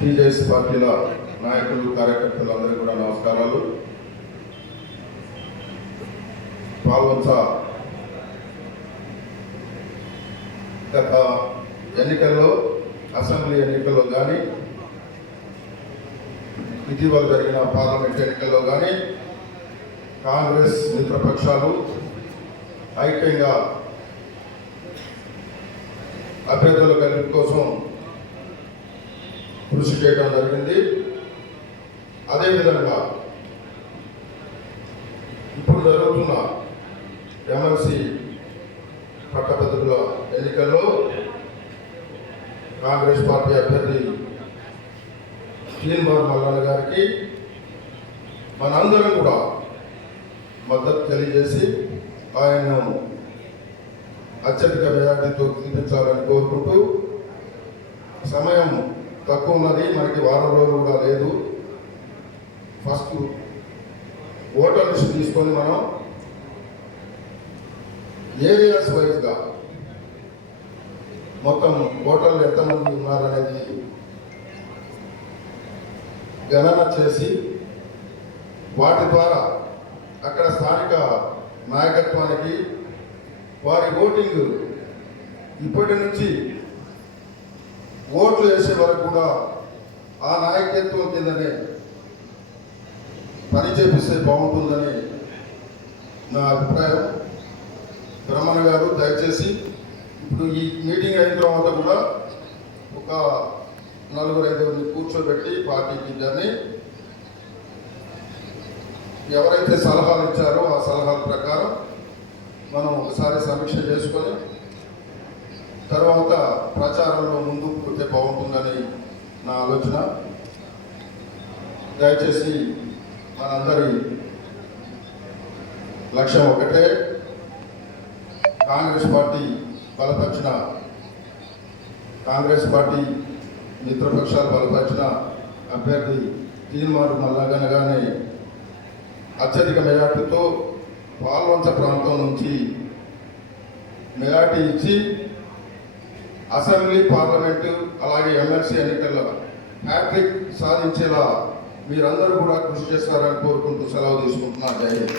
TJS పార్టీల నాయకులు కార్యకర్తలందరికీ కూడా నమస్కారాలు. పాల్వంచ గత ఎన్నికల్లో అసెంబ్లీ ఎన్నికల్లో కానీ ఇటీవల జరిగిన పార్లమెంట్ ఎన్నికల్లో కానీ కాంగ్రెస్ మిత్రపక్షాలు ఐక్యంగా అభ్యర్థుల గెలుపు కోసం కృషి చేయడం జరిగింది. అదేవిధంగా ఇప్పుడు జరుగుతున్న ఎమ్మెల్సీ పట్టభద్రుల ఎన్నికల్లో కాంగ్రెస్ పార్టీ అభ్యర్థి శ్రీనివార్ మల్లన్న గారికి మనందరం కూడా మద్దతు తెలియజేసి ఆయన్ను అత్యధిక మెజార్టీతో గెలిపించాలని కోరుకుంటూ, సమయం తక్కువ ఉన్నది, మనకి వారం రోజులు కూడా లేదు. ఫస్ట్ ఓటర్ లిస్ట్ తీసుకొని మనం ఏరియాస్ వైజ్గా మొత్తం ఓటర్లు ఎంతమంది ఉన్నారనేది గణన చేసి వాటి ద్వారా అక్కడ స్థానిక నాయకత్వానికి వారి ఓటింగ్ ఇప్పటి నుంచి ఓట్లు వేసే వరకు కూడా ఆ నాయకత్వం కిందనే పని చేపిస్తే బాగుంటుందని నా అభిప్రాయం. బ్రహ్మణ గారు దయచేసి ఇప్పుడు ఈ మీటింగ్ అయిన తర్వాత కూడా ఒక 4-5 కూర్చోబెట్టి పార్టీకి దాన్ని ఎవరైతే సలహాలు ఇచ్చారో ఆ సలహాల ప్రకారం మనం ఒకసారి సమీక్ష చేసుకొని తర్వాత ప్రచారంలో ముందుకు పోతే బాగుంటుందని నా ఆలోచన. దయచేసి మనందరి లక్ష్యం ఒకటే, కాంగ్రెస్ పార్టీ బలపరిచిన కాంగ్రెస్ పార్టీ మిత్రపక్షాలు బలపరిచిన అభ్యర్థి శ్రీనివార్ మల్లన్న గారిని అత్యధిక మెజార్టీతో పాల్వంచ ప్రాంతం నుంచి మెజార్టీ ఇచ్చి అసెంబ్లీ, పార్లమెంటు అలాగే ఎమ్మెల్సీ ఎన్నికల్లో హ్యాట్రిక్ సాధించేలా మీరందరూ కూడా కృషి చేస్తారని కోరుకుంటూ సెలవు తీసుకుంటున్నా. జై హింద్.